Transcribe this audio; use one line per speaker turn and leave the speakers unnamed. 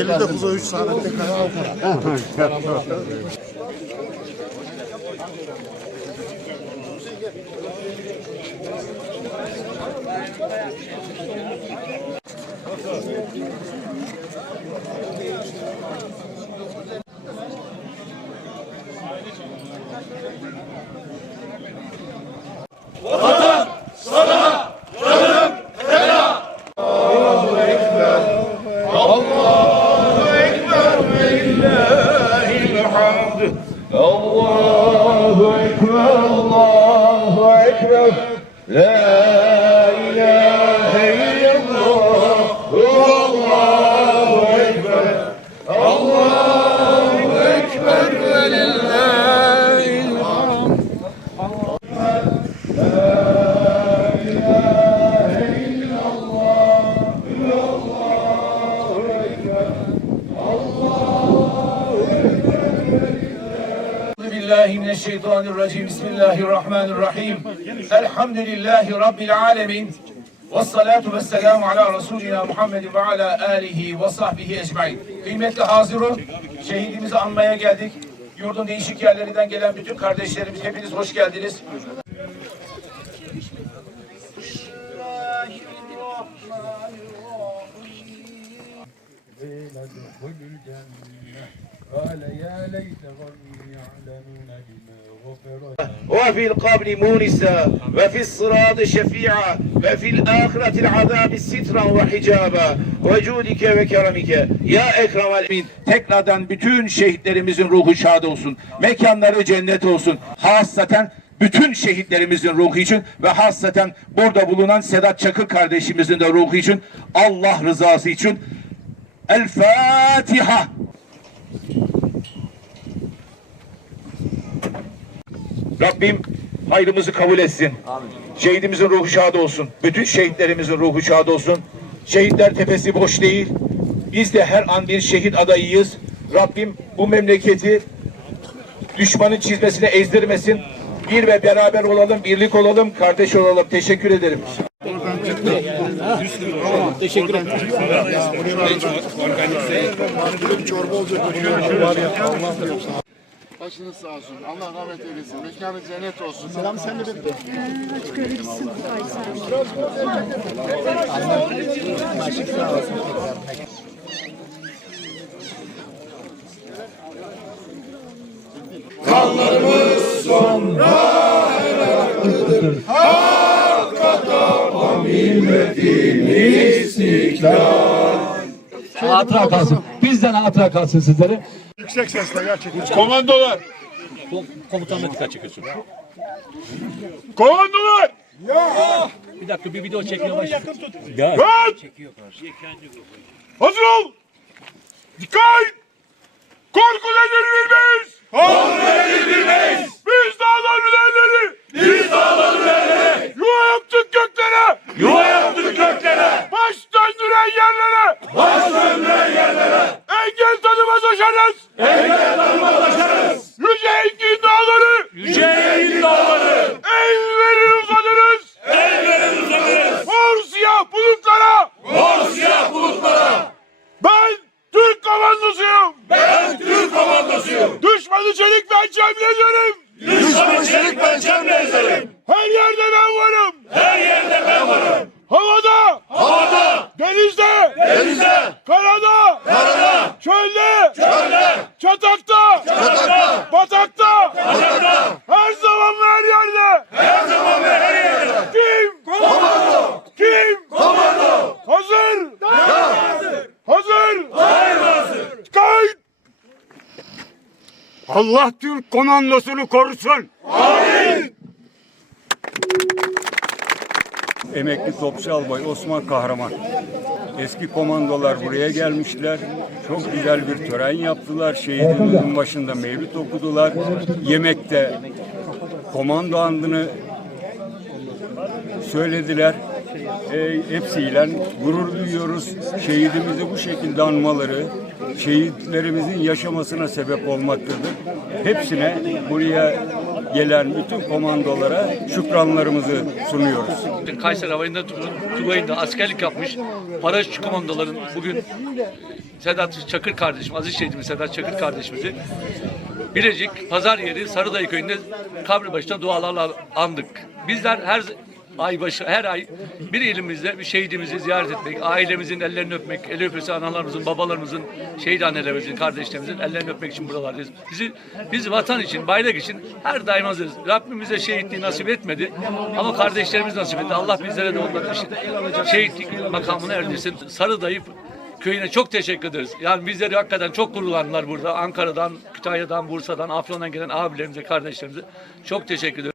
Elde kuzu 3 saadette kaya altı.
الله أكبر لا
billahi mineşşeytanirracim. Bismillahirrahmanirrahim. Elhamdülillahi Rabbil alemin. Ve salatu ve selamu ala Resulina Muhammedin ve ala alihi ve sahbihi ecmain. Kıymetli hazirun, şehidimizi anmaya geldik. Yurdun değişik yerlerinden gelen bütün kardeşlerimiz hepiniz hoş geldiniz.
ادخل الجنة قال يا ليت قومي يعلمون بما غفر
وفي القبر مونسا وفي الصراط شفيعا وفي الآخرة العذاب سترا وحجابا وجودك وكرمك ya ekrem alemin. Tekrardan bütün şehitlerimizin ruhu şad olsun. Mekanları cennet olsun. Hassaten bütün şehitlerimizin ruhu için ve hassaten burada bulunan Sedat Çakır kardeşimizin de ruhu için Allah rızası için El Fatiha. Rabbim hayrımızı kabul etsin. Şehidimizin ruhu şad olsun. Bütün şehitlerimizin ruhu şad olsun. Şehitler tepesi boş değil. Biz de her an bir şehit adayıyız. Rabbim bu memleketi düşmanın çizmesine ezdirmesin. Bir ve beraber olalım, birlik olalım, kardeş olalım. Teşekkür ederim.
Bir çorba olacak. Var ya Allah Başınız sağ olsun. Allah rahmet eylesin. Mekanı cennet olsun. Selam sen de bekle.
Hatıra kalsın. Bizden hatıra kalsın sizlere.
Yüksek sesle gerçekten.
Komandolar!
Komutanla dikkat çekiyorsun.
Komandolar!
Bir dakika bir video çekiyor baş.
Rahat! Hazır ol! Dikkat! Korku nedir bilmeyiz! Korku siyah bulutlara! Mor siyah bulutlara! Ben Türk komandosuyum! Ben Türk komandosuyum! Düşmanı çelik pençemle ezerim! Düşmanı çelik pençemle ezerim! Her yerde ben varım! Her yerde ben varım! Havada! Havada! Denizde! Denizde! Karada! Karada! Çölde! Çölde! Çatakta! Çatakta! Batakta! Batakta! Her zaman ve her yerde! Her zaman ve her yerde! Kim? Komando! Kim? Komando! Hazır! Hazır! Hazır! Hayır hazır! Kayıt!
Allah Türk komandosunu korusun. Emekli Topçu Albay Osman Kahraman. Eski komandolar buraya gelmişler. Çok güzel bir tören yaptılar. Şehidimizin başında mevlüt okudular. Yemekte komando andını söylediler. E, hepsiyle gurur duyuyoruz. Şehidimizi bu şekilde anmaları, şehitlerimizin yaşamasına sebep olmaktadır. Hepsine buraya gelen bütün komandolara şükranlarımızı sunuyoruz.
Kayseri Havayı'nda, Tugay'ında askerlik yapmış paraşüt komandoların bugün Sedat Çakır kardeşim, aziz şehidimiz Sedat Çakır kardeşimizi Bilecik Pazar Yeri Sarıdayı köyünde kabri başına dualarla andık. Bizler her ay başı her ay bir ilimizde bir şehidimizi ziyaret etmek, ailemizin ellerini öpmek, el öpüsü analarımızın, babalarımızın, şehit annelerimizin, kardeşlerimizin ellerini öpmek için buralardayız. Bizi biz vatan için, bayrak için her daim hazırız. Rabbim bize şehitliği nasip etmedi ama kardeşlerimiz nasip etti. Allah bizlere de onların şehitlik makamını erdirsin. Sarıdayı köyüne çok teşekkür ederiz. Yani bizleri hakikaten çok gururlandılar burada. Ankara'dan, Kütahya'dan, Bursa'dan, Afyon'dan gelen abilerimize, kardeşlerimize çok teşekkür ederiz.